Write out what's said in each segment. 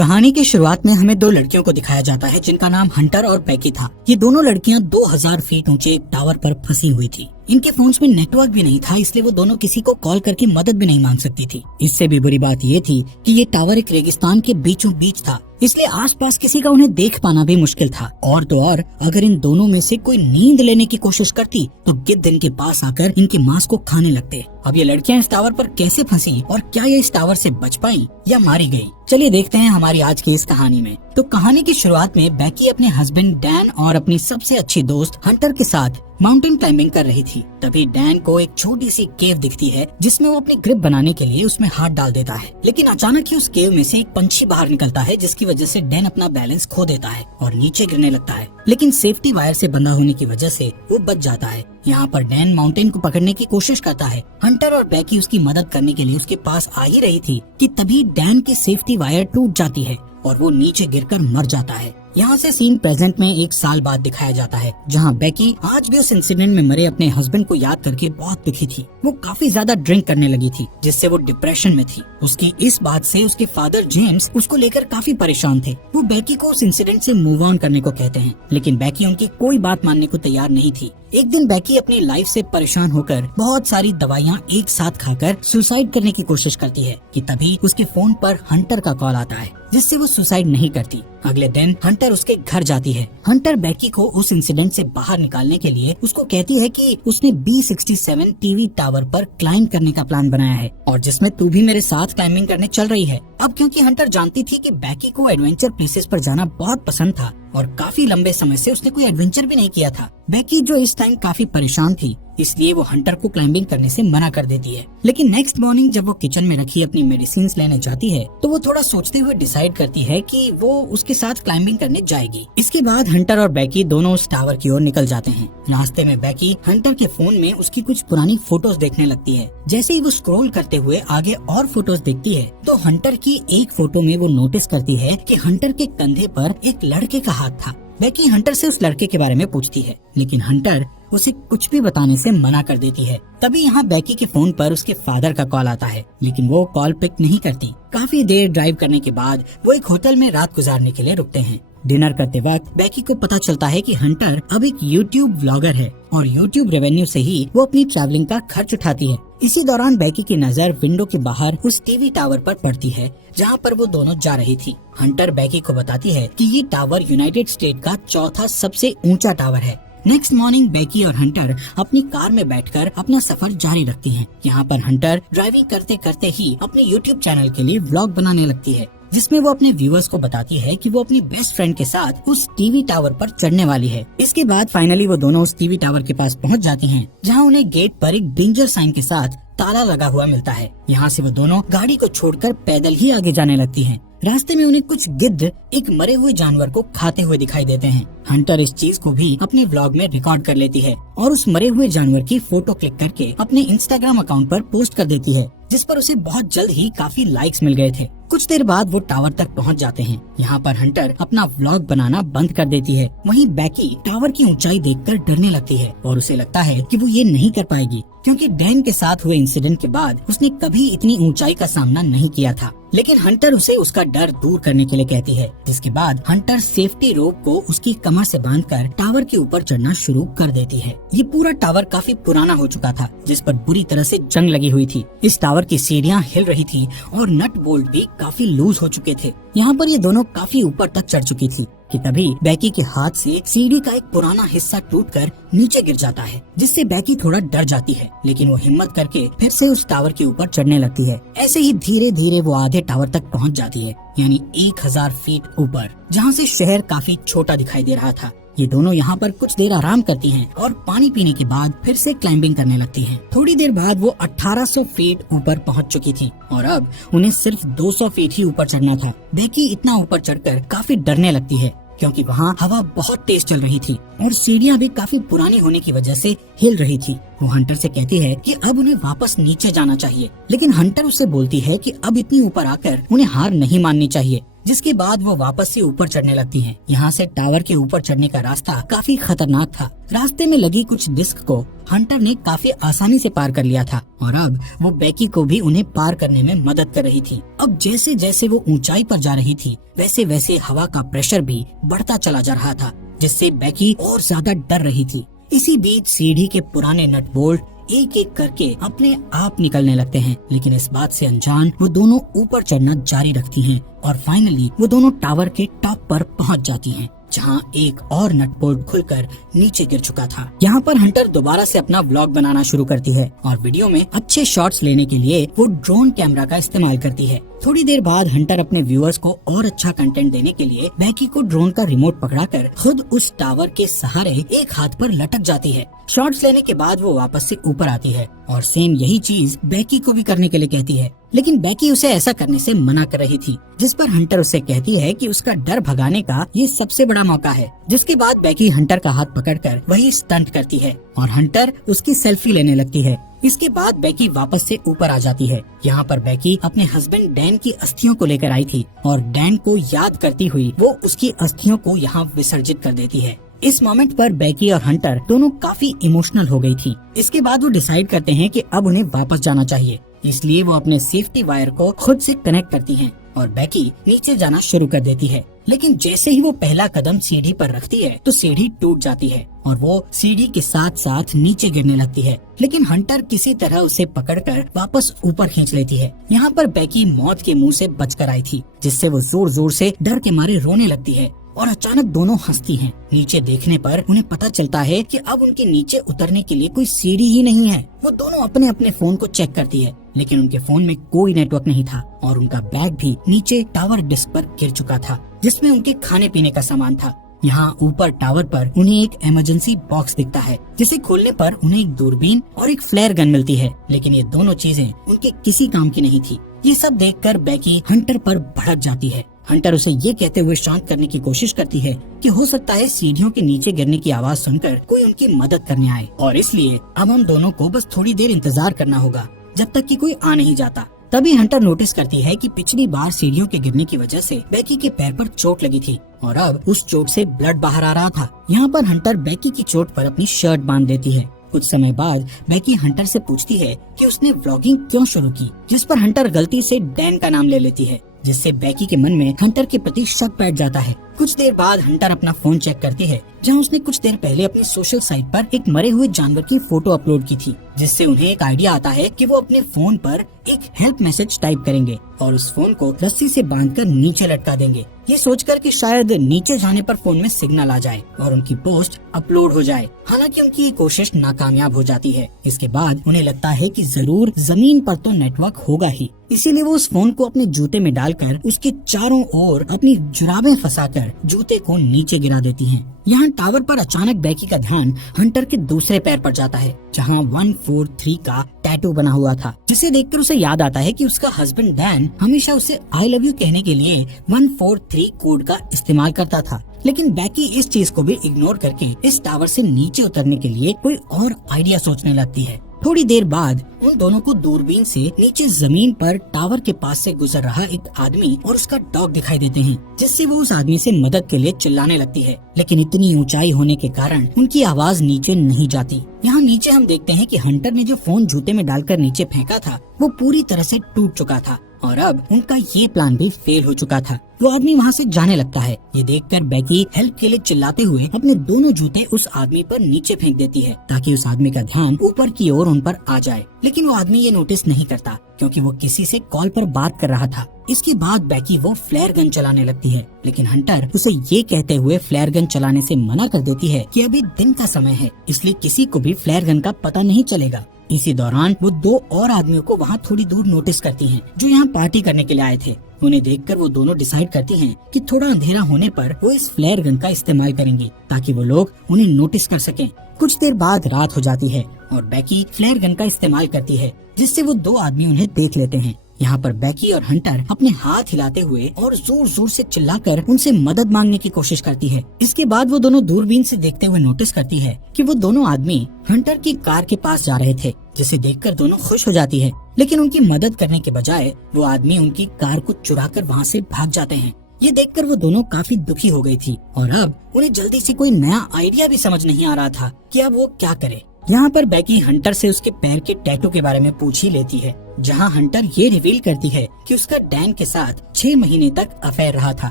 कहानी की शुरुआत में हमें दो लड़कियों को दिखाया जाता है जिनका नाम हंटर और बैकी था। ये दोनों लड़कियां 2000 फीट ऊंचे एक टावर पर फंसी हुई थी। इनके फोन्स में नेटवर्क भी नहीं था, इसलिए वो दोनों किसी को कॉल करके मदद भी नहीं मांग सकती थी। इससे भी बुरी बात ये थी कि ये टावर एक रेगिस्तान के बीचों बीच था, इसलिए आसपास किसी का उन्हें देख पाना भी मुश्किल था। और तो और अगर इन दोनों में से कोई नींद लेने की कोशिश करती तो गिद्ध इनके पास आकर इनके मांस को खाने लगते। अब ये लड़कियां इस टावर पर कैसे फंसी और क्या ये इस टावर से बच पाई या मारी गई, चलिए देखते हैं हमारी आज की इस कहानी में। तो कहानी की शुरुआत में बैकी अपने हस्बैंड डैन और अपनी सबसे अच्छी दोस्त हंटर के साथ माउंटेन क्लाइंबिंग कर रही थी। तभी डैन को एक छोटी सी केव दिखती है जिसमें वो अपनी ग्रिप बनाने के लिए उसमें हाथ डाल देता है, लेकिन अचानक ही उस केव में से एक पंछी बाहर निकलता है जिसकी वजह से डैन अपना बैलेंस खो देता है और नीचे गिरने लगता है, लेकिन सेफ्टी वायर से बंधा होने की वजह से वो बच जाता है। यहाँ पर डैन माउंटेन को पकड़ने की कोशिश करता है। हंटर और बैकी उसकी मदद करने के लिए उसके पास आ ही रही थी कि तभी डैन की सेफ्टी वायर टूट जाती है और वो नीचे गिरकर मर जाता है। यहाँ से सीन प्रेजेंट में 1 साल बाद दिखाया जाता है, जहाँ बैकी आज भी उस इंसिडेंट में मरे अपने हस्बैंड को याद करके बहुत दुखी थी। वो काफी ज्यादा ड्रिंक करने लगी थी जिससे वो डिप्रेशन में थी। उसकी इस बात से उसके फादर जेम्स उसको लेकर काफी परेशान थे। वो बैकी को उस इंसिडेंट से मूव ऑन करने को कहते हैं, लेकिन बैकी उनकी कोई बात मानने को तैयार नहीं थी। एक दिन बैकी अपनी लाइफ से परेशान होकर बहुत सारी दवाइयाँ एक साथ खाकर सुसाइड करने की कोशिश करती है कि तभी उसके फोन पर हंटर का कॉल आता है, जिससे वो सुसाइड नहीं करती। अगले दिन हंटर उसके घर जाती है। हंटर बैकी को उस इंसिडेंट से बाहर निकालने के लिए उसको कहती है कि उसने B67 टीवी टावर पर क्लाइंब करने का प्लान बनाया है और जिसमें तू भी मेरे साथ क्लाइंबिंग करने चल रही है। अब क्योंकि हंटर जानती थी कि बैकी को एडवेंचर प्लेसेस पर जाना बहुत पसंद था और काफी लंबे समय से उसने कोई एडवेंचर भी नहीं किया था, बैकी जो इस टाइम काफी परेशान थी, इसलिए वो हंटर को क्लाइंबिंग करने से मना कर देती है। लेकिन नेक्स्ट मॉर्निंग जब वो किचन में रखी अपनी मेडिसिन लेने जाती है तो वो थोड़ा सोचते हुए डिसाइड करती है कि वो उसके साथ क्लाइंबिंग करने जाएगी। इसके बाद हंटर और बैकी दोनों उस टावर की ओर निकल जाते हैं। रास्ते में बैकी हंटर के फोन में उसकी कुछ पुरानी फोटोज देखने लगती है। जैसे ही वो स्क्रॉल करते हुए आगे और फोटोज देखती है तो हंटर की एक फोटो में वो नोटिस करती है कि हंटर के कंधे पर एक लड़के का हाथ था। बैकी हंटर से उस लड़के के बारे में पूछती है, लेकिन हंटर उसे कुछ भी बताने से मना कर देती है। तभी यहाँ बैकी के फोन पर उसके फादर का कॉल आता है, लेकिन वो कॉल पिक नहीं करती। काफी देर ड्राइव करने के बाद वो एक होटल में रात गुजारने के लिए रुकते हैं। डिनर करते वक्त बैकी को पता चलता है कि हंटर अब एक यूट्यूब ब्लॉगर है और यूट्यूब रेवेन्यू से ही वो अपनी ट्रैवलिंग का खर्च उठाती है। इसी दौरान बैकी की नजर विंडो के बाहर उस टीवी टावर पर पड़ती है जहाँ पर वो दोनों जा रही थी। हंटर बैकी को बताती है कि ये टावर यूनाइटेड स्टेट का चौथा सबसे ऊंचा टावर है। नेक्स्ट मॉर्निंग बैकी और हंटर अपनी कार में बैठकर अपना सफर जारी रखती हैं। यहाँ पर हंटर ड्राइविंग करते करते ही अपने यूट्यूब चैनल के लिए व्लॉग बनाने लगती है, जिसमें वो अपने व्यूअर्स को बताती है कि वो अपनी बेस्ट फ्रेंड के साथ उस टीवी टावर पर चढ़ने वाली है। इसके बाद फाइनली वो दोनों उस टीवी टावर के पास पहुंच जाती हैं, जहां उन्हें गेट पर एक डेंजर साइन के साथ ताला लगा हुआ मिलता है। यहाँ से वो दोनों गाड़ी को छोड़कर पैदल ही आगे जाने लगती हैं। रास्ते में उन्हें कुछ गिद्ध एक मरे हुए जानवर को खाते हुए दिखाई देते हैं। हंटर इस चीज को भी अपने व्लॉग में रिकॉर्ड कर लेती है और उस मरे हुए जानवर की फोटो क्लिक करके अपने इंस्टाग्राम अकाउंट पर पोस्ट कर देती है, जिस पर उसे बहुत जल्द ही काफी लाइक्स मिल गए थे। कुछ देर बाद वो टावर तक पहुंच जाते हैं। यहाँ पर हंटर अपना व्लॉग बनाना बंद कर देती है। वहीं बैकी टावर की ऊंचाई देखकर डरने लगती है और उसे लगता है कि वो ये नहीं कर पाएगी, क्योंकि डैन के साथ हुए इंसिडेंट के बाद उसने कभी इतनी ऊंचाई का सामना नहीं किया था। लेकिन हंटर उसे उसका डर दूर करने के लिए कहती है, जिसके बाद हंटर सेफ्टी रोप को उसकी कमर से बांधकर टावर के ऊपर चढ़ना शुरू कर देती है। ये पूरा टावर काफी पुराना हो चुका था, जिस पर बुरी तरह से जंग लगी हुई थी। इस टावर की सीढ़ियाँ हिल रही थी और नट बोल्ट भी काफी लूज हो चुके थे। यहाँ पर ये दोनों काफी ऊपर तक चढ़ चुकी थी कि तभी बैकी के हाथ से सीढ़ी का एक पुराना हिस्सा टूटकर नीचे गिर जाता है, जिससे बैकी थोड़ा डर जाती है, लेकिन वो हिम्मत करके फिर से उस टावर के ऊपर चढ़ने लगती है। ऐसे ही धीरे धीरे वो आधे टावर तक पहुंच जाती है, यानी 1000 फीट ऊपर, जहां से शहर काफी छोटा दिखाई दे रहा था। ये दोनों यहाँ पर कुछ देर आराम करती हैं और पानी पीने के बाद फिर से क्लाइंबिंग करने लगती हैं। थोड़ी देर बाद वो 1800 फीट ऊपर पहुँच चुकी थी और अब उन्हें सिर्फ 200 फीट ही ऊपर चढ़ना था। बैकी इतना ऊपर चढ़कर काफी डरने लगती है, क्योंकि वहाँ हवा बहुत तेज चल रही थी और सीढ़ियाँ भी काफी पुरानी होने की वजह से हिल रही थी। वो हंटर से कहती है कि अब उन्हें वापस नीचे जाना चाहिए, लेकिन हंटर उससे बोलती है कि अब इतनी ऊपर आकर उन्हें हार नहीं माननी चाहिए। जिसके बाद वो वापस से ऊपर चढ़ने लगती हैं। यहाँ से टावर के ऊपर चढ़ने का रास्ता काफी खतरनाक था। रास्ते में लगी कुछ डिस्क को हंटर ने काफी आसानी से पार कर लिया था और अब वो बेकी को भी उन्हें पार करने में मदद कर रही थी। अब जैसे जैसे वो ऊंचाई पर जा रही थी वैसे वैसे हवा का प्रेशर भी बढ़ता चला जा रहा था, जिससे बेकी और ज्यादा डर रही थी। इसी बीच सीढ़ी के पुराने नट बोल्ट एक एक करके अपने आप निकलने लगते हैं, लेकिन इस बात से अनजान वो दोनों ऊपर चढ़ना जारी रखती हैं और फाइनली वो दोनों टावर के टॉप पर पहुंच जाती हैं, जहां एक और नट बोल्ट खुलकर नीचे गिर चुका था। यहाँ पर हंटर दोबारा से अपना व्लॉग बनाना शुरू करती है और वीडियो में अच्छे शॉट्स लेने के लिए वो ड्रोन कैमरा का इस्तेमाल करती है। थोड़ी देर बाद हंटर अपने व्यूअर्स को और अच्छा कंटेंट देने के लिए बेकी को ड्रोन का रिमोट पकड़ाकर खुद उस टावर के सहारे एक हाथ पर लटक जाती है। शॉट्स लेने के बाद वो वापस से ऊपर आती है और सेम यही चीज बेकी को भी करने के लिए कहती है, लेकिन बेकी उसे ऐसा करने से मना कर रही थी, जिस पर हंटर उसे कहती है कि उसका डर भगाने का ये सबसे बड़ा मौका है। जिसके बाद बेकी हंटर का हाथ पकड़कर वही स्टंट करती है और हंटर उसकी सेल्फी लेने लगती है। इसके बाद बेकी वापस से ऊपर आ जाती है। यहाँ पर बेकी अपने हस्बैंड डैन की अस्थियों को लेकर आई थी और डैन को याद करती हुई वो उसकी अस्थियों को यहाँ विसर्जित कर देती है। इस मोमेंट पर बेकी और हंटर दोनों काफी इमोशनल हो गई थी। इसके बाद वो डिसाइड करते हैं कि अब उन्हें वापस जाना चाहिए, इसलिए वो अपने सेफ्टी वायर को खुद से कनेक्ट करती हैं और बेकी नीचे जाना शुरू कर देती है। लेकिन जैसे ही वो पहला कदम सीढ़ी पर रखती है तो सीढ़ी टूट जाती है और वो सीढ़ी के साथ साथ नीचे गिरने लगती है, लेकिन हंटर किसी तरह उसे पकड़कर वापस ऊपर खींच लेती है। यहाँ पर बेकी मौत के मुंह से बचकर आई थी, जिससे वो जोर जोर से डर के मारे रोने लगती है और अचानक दोनों हंसती हैं। नीचे देखने पर उन्हें पता चलता है कि अब उनके नीचे उतरने के लिए कोई सीढ़ी ही नहीं है। वो दोनों अपने अपने फोन को चेक करती है, लेकिन उनके फोन में कोई नेटवर्क नहीं था और उनका बैग भी नीचे टावर डिस्क पर गिर चुका था, जिसमें उनके खाने पीने का सामान था। यहाँ ऊपर टावर पर उन्हें एक इमरजेंसी बॉक्स दिखता है, जिसे खोलने पर उन्हें एक दूरबीन और एक फ्लेयर गन मिलती है, लेकिन ये दोनों चीजें उनके किसी काम की नहीं थी। ये सब देखकर बेकी हंटर पर भड़क जाती है। हंटर उसे ये कहते हुए शांत करने की कोशिश करती है कि हो सकता है सीढ़ियों के नीचे गिरने की आवाज सुनकर कोई उनकी मदद करने आए और इसलिए अब हम दोनों को बस थोड़ी देर इंतजार करना होगा जब तक कि कोई आ नहीं जाता। तभी हंटर नोटिस करती है कि पिछली बार सीढ़ियों के गिरने की वजह से बेकी के पैर पर चोट लगी थी और अब उस चोट से ब्लड बाहर आ रहा था। यहाँ पर हंटर बेकी की चोट पर अपनी शर्ट बांध देती है। कुछ समय बाद बेकी हंटर से पूछती है कि उसने व्लॉगिंग क्यों शुरू की, जिस पर हंटर गलती से डैन का नाम ले लेती है, जिससे बेकी के मन में हंटर के प्रति शक बैठ जाता है। कुछ देर बाद हंटर अपना फोन चेक करती है, जहां उसने कुछ देर पहले अपनी सोशल साइट पर एक मरे हुए जानवर की फोटो अपलोड की थी, जिससे उन्हें एक आइडिया आता है कि वो अपने फोन पर एक हेल्प मैसेज टाइप करेंगे और उस फोन को रस्सी से बांधकर नीचे लटका देंगे, ये सोचकर कि शायद नीचे जाने पर फोन में सिग्नल आ जाए और उनकी पोस्ट अपलोड हो जाए। हालांकि उनकी ये कोशिश नाकामयाब हो जाती है। इसके बाद उन्हें लगता है कि जरूर जमीन पर तो नेटवर्क होगा ही, इसीलिए वो उस फोन को अपने जूते में डालकर उसके चारों ओर अपनी जुराबें फंसाकर जूते को नीचे गिरा देती हैं। यहाँ टावर पर अचानक बेकी का ध्यान हंटर के दूसरे पैर पर जाता है, जहाँ 143 का टैटू बना हुआ था, जिसे देखकर उसे याद आता है कि उसका हस्बैंड डैन हमेशा उसे आई लव यू कहने के लिए 143 कोड का इस्तेमाल करता था। लेकिन बेकी इस चीज को भी इग्नोर करके इस टावर से नीचे उतरने के लिए कोई और आइडिया सोचने लगती है। थोड़ी देर बाद उन दोनों को दूरबीन से नीचे जमीन पर टावर के पास से गुजर रहा एक आदमी और उसका डॉग दिखाई देते हैं, जिससे वो उस आदमी से मदद के लिए चिल्लाने लगती है, लेकिन इतनी ऊंचाई होने के कारण उनकी आवाज नीचे नहीं जाती। यहाँ नीचे हम देखते हैं कि हंटर ने जो फोन जूते में डालकर नीचे फेंका था वो पूरी तरह से टूट चुका था और अब उनका ये प्लान भी फेल हो चुका था। वो आदमी वहाँ से जाने लगता है। ये देखकर बेकी हेल्प के लिए चिल्लाते हुए अपने दोनों जूते उस आदमी पर नीचे फेंक देती है, ताकि उस आदमी का ध्यान ऊपर की ओर उन पर आ जाए। लेकिन वो आदमी ये नोटिस नहीं करता, क्योंकि वो किसी से कॉल पर बात कर रहा था। इसके बाद बेकी वो फ्लेयर गन चलाने लगती है, लेकिन हंटर उसे ये कहते हुए फ्लेयर गन चलाने से मना कर देती है कि अभी दिन का समय है, इसलिए किसी को भी फ्लेयर गन का पता नहीं चलेगा। इसी दौरान वो दो और आदमियों को वहाँ थोड़ी दूर नोटिस करती हैं, जो यहाँ पार्टी करने के लिए आए थे। उन्हें देखकर वो दोनों डिसाइड करती हैं कि थोड़ा अंधेरा होने पर वो इस फ्लेयर गन का इस्तेमाल करेंगी, ताकि वो लोग उन्हें नोटिस कर सकें। कुछ देर बाद रात हो जाती है और बेकी फ्लेयर गन का इस्तेमाल करती है, जिससे वो दो आदमी उन्हें देख लेते हैं। यहाँ पर बेकी और हंटर अपने हाथ हिलाते हुए और जोर जोर से चिल्लाकर उनसे मदद मांगने की कोशिश करती है। इसके बाद वो दोनों दूरबीन से देखते हुए नोटिस करती है कि वो दोनों आदमी हंटर की कार के पास जा रहे थे, जिसे देखकर दोनों खुश हो जाती है। लेकिन उनकी मदद करने के बजाय वो आदमी उनकी कार को चुराकर वहाँ से भाग जाते हैं। ये देखकर वो दोनों काफी दुखी हो गई थी और अब उन्हें जल्दी से कोई नया आइडिया भी समझ नहीं आ रहा था कि अब वो क्या करे। यहाँ पर बेकी हंटर से उसके पैर के टैटू के बारे में पूछ ही लेती है, जहाँ हंटर ये रिवील करती है कि उसका डैन के साथ 6 महीने तक अफेयर रहा था।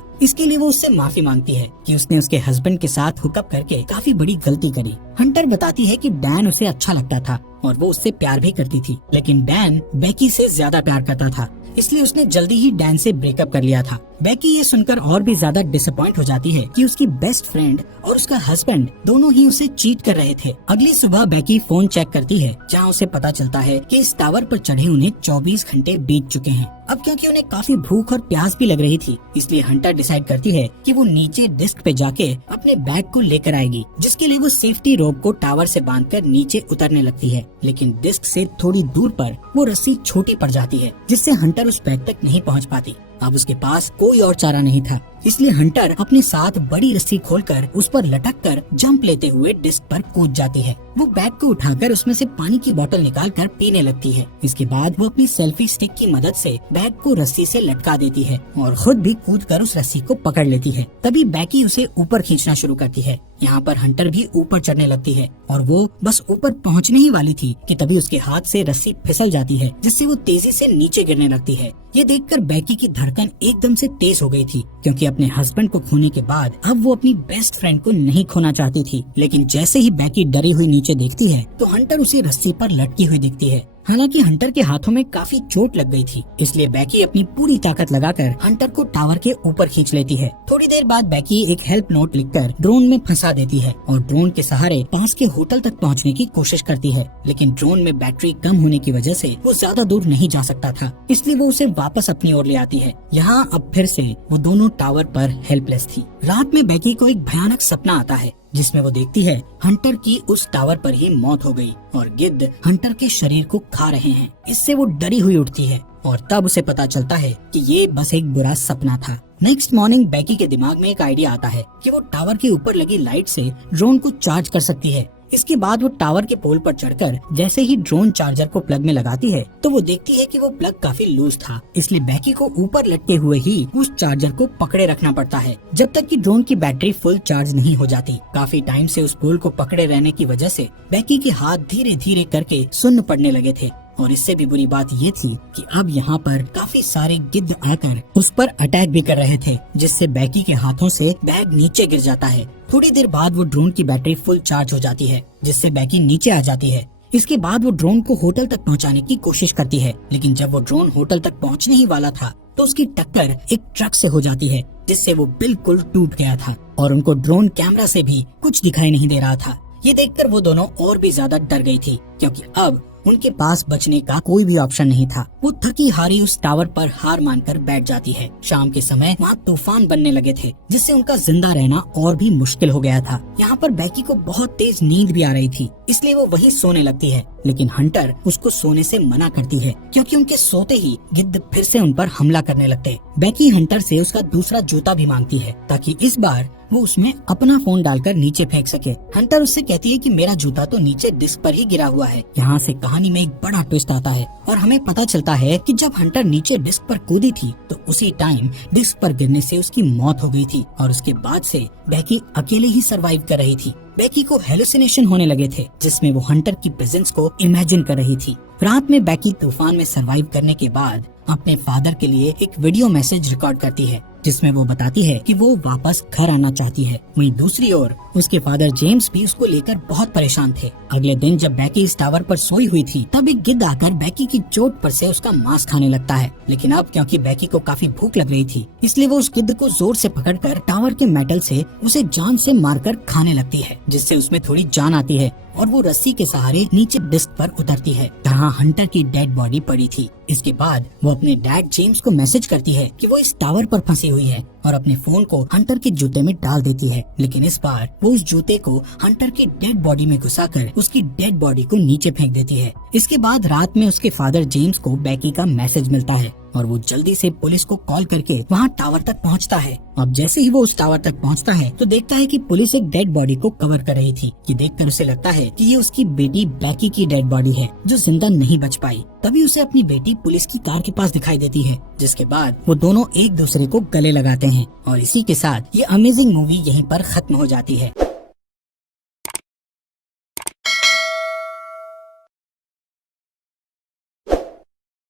इसके लिए वो उससे माफी मांगती है कि उसने उसके हस्बैंड के साथ हुकअप करके काफी बड़ी गलती करी। हंटर बताती है कि डैन उसे अच्छा लगता था और वो उससे प्यार भी करती थी, लेकिन डैन बेकी से ज्यादा प्यार करता था, इसलिए उसने जल्दी ही डैन से ब्रेकअप कर लिया था। बेकी ये सुनकर और भी ज्यादा डिसअपॉइंट हो जाती है कि उसकी बेस्ट फ्रेंड और उसका हस्बैंड दोनों ही उसे चीट कर रहे थे। अगली सुबह बेकी फोन चेक करती है, जहां उसे पता चलता है कि इस टावर पर चढ़े उन्हें 24 घंटे बीत चुके हैं। अब क्योंकि उन्हें काफी भूख और प्यास भी लग रही थी, इसलिए हंटर डिसाइड करती है कि वो नीचे डिस्क पे जाके अपने बैग को लेकर आएगी, जिसके लिए वो सेफ्टी रोप को टावर से बांधकर नीचे उतरने लगती है। लेकिन डिस्क से थोड़ी दूर पर वो रस्सी छोटी पड़ जाती है, जिससे हंटर उस बैग तक नहीं पहुंच पाती। अब उसके पास कोई और चारा नहीं था, इसलिए हंटर अपने साथ बड़ी रस्सी खोलकर उस पर लटककर जंप लेते हुए डिस्क पर कूद जाती है। वो बैग को उठाकर उसमें से पानी की बोतल निकालकर पीने लगती है। इसके बाद वो अपनी सेल्फी स्टिक की मदद से बैग को रस्सी से लटका देती है और खुद भी कूदकर उस रस्सी को पकड़ लेती है। तभी बेकी उसे ऊपर खींचना शुरू करती है। यहाँ पर हंटर भी ऊपर चढ़ने लगती है और वो बस ऊपर पहुँचने ही वाली थी कि तभी उसके हाथ से रस्सी फिसल जाती है, जिससे वो तेजी से नीचे गिरने लगती है। ये देखकर बेकी की धड़कन एकदम से तेज हो गई थी, क्योंकि अपने हस्बैंड को खोने के बाद अब वो अपनी बेस्ट फ्रेंड को नहीं खोना चाहती थी। लेकिन जैसे ही बेकी डरी हुई नीचे देखती है तो हंटर उसे रस्सी पर लटकी हुई दिखती है। हालांकि हंटर के हाथों में काफी चोट लग गई थी, इसलिए बेकी अपनी पूरी ताकत लगाकर हंटर को टावर के ऊपर खींच लेती है। थोड़ी देर बाद बेकी एक हेल्प नोट लिखकर ड्रोन में फंसा देती है और ड्रोन के सहारे पास के होटल तक पहुंचने की कोशिश करती है। लेकिन ड्रोन में बैटरी कम होने की वजह से वो ज्यादा दूर नहीं जा सकता था, इसलिए वो उसे वापस अपनी ओर ले आती है। यहाँ अब फिर से वो दोनों टावर पर हेल्पलेस थी। रात में बेकी को एक भयानक सपना आता है, जिसमें वो देखती है हंटर की उस टावर पर ही मौत हो गई और गिद्ध हंटर के शरीर को खा रहे हैं। इससे वो डरी हुई उठती है और तब उसे पता चलता है कि ये बस एक बुरा सपना था। नेक्स्ट मॉर्निंग बेकी के दिमाग में एक आइडिया आता है कि वो टावर के ऊपर लगी लाइट से ड्रोन को चार्ज कर सकती है। इसके बाद वो टावर के पोल पर चढ़कर जैसे ही ड्रोन चार्जर को प्लग में लगाती है तो वो देखती है कि वो प्लग काफी लूज था, इसलिए बेकी को ऊपर लटके हुए ही उस चार्जर को पकड़े रखना पड़ता है जब तक कि ड्रोन की बैटरी फुल चार्ज नहीं हो जाती। काफी टाइम से उस पोल को पकड़े रहने की वजह से बेकी के हाथ धीरे धीरे करके सुन्न पड़ने लगे थे और इससे भी बुरी बात ये थी कि अब यहाँ पर काफी सारे गिद्ध आकर उस पर अटैक भी कर रहे थे, जिससे बेकी के हाथों से बैग नीचे गिर जाता है। थोड़ी देर बाद वो ड्रोन की बैटरी फुल चार्ज हो जाती है, जिससे बेकी नीचे आ जाती है। इसके बाद वो ड्रोन को होटल तक पहुँचाने की कोशिश करती है, लेकिन जब वो ड्रोन होटल तक पहुँचने ही वाला था तो उसकी टक्कर एक ट्रक से हो जाती है, जिससे वो बिल्कुल टूट गया था और उनको ड्रोन कैमरा से भी कुछ दिखाई नहीं दे रहा था। ये देखकर वो दोनों और भी ज्यादा डर गई थी, क्योंकि अब उनके पास बचने का कोई भी ऑप्शन नहीं था। वो थकी हारी उस टावर पर हार मानकर बैठ जाती है। शाम के समय वहाँ तूफान बनने लगे थे, जिससे उनका जिंदा रहना और भी मुश्किल हो गया था। यहाँ पर बेकी को बहुत तेज नींद भी आ रही थी, इसलिए वो वहीं सोने लगती है, लेकिन हंटर उसको सोने से मना करती है, क्योंकि उनके सोते ही गिद्ध फिर से उन पर हमला करने लगते। बेकी हंटर से उसका दूसरा जूता भी मांगती है, ताकि इस बार वो उसमें अपना फोन डालकर नीचे फेंक सके। हंटर उससे कहती है कि मेरा जूता तो नीचे डिस्क पर ही गिरा हुआ है। यहाँ से कहानी में एक बड़ा ट्विस्ट आता है और हमें पता चलता है कि जब हंटर नीचे डिस्क पर कूदी थी तो उसी टाइम डिस्क पर गिरने से उसकी मौत हो गई थी और उसके बाद से बेकी अकेले ही सरवाइव कर रही थी। बेकी को हेलुसिनेशन होने लगे थे, जिसमें वो हंटर की प्रेजेंस को इमेजिन कर रही थी। रात में बेकी तूफान में सरवाइव करने के बाद अपने फादर के लिए एक वीडियो मैसेज रिकॉर्ड करती है, जिसमें वो बताती है कि वो वापस घर आना चाहती है। वहीं दूसरी ओर उसके फादर जेम्स भी उसको लेकर बहुत परेशान थे। अगले दिन जब बेकी इस टावर पर सोई हुई थी तब एक गिद्ध आकर बेकी की चोट पर से उसका मांस खाने लगता है, लेकिन अब क्योंकि बेकी को काफी भूख लग रही थी इसलिए वो उस गिद्ध को जोर से पकड़कर टावर के मेटल से उसे जान से मारकर खाने लगती है, जिससे उसमें थोड़ी जान आती है और वो रस्सी के सहारे नीचे डिस्क पर उतरती है, जहाँ हंटर की डेड बॉडी पड़ी थी। इसके बाद वो अपने डैड जेम्स को मैसेज करती है कि वो इस टावर पर फंसी हुई है और अपने फोन को हंटर के जूते में डाल देती है, लेकिन इस बार वो उस जूते को हंटर की डेड बॉडी में घुसाकर उसकी डेड बॉडी को नीचे फेंक देती है। इसके बाद रात में उसके फादर जेम्स को बेकी का मैसेज मिलता है और वो जल्दी से पुलिस को कॉल करके वहाँ टावर तक पहुँचता है। अब जैसे ही वो उस टावर तक पहुँचता है तो देखता है कि पुलिस एक डेड बॉडी को कवर कर रही थी। कि देखकर उसे लगता है कि ये उसकी बेटी बैकी की डेड बॉडी है जो जिंदा नहीं बच पाई। तभी उसे अपनी बेटी पुलिस की कार के पास दिखाई देती है, जिसके बाद वो दोनों एक दूसरे को गले लगाते हैं। और इसी के साथ ये अमेजिंग मूवी यहीं पर खत्म हो जाती है।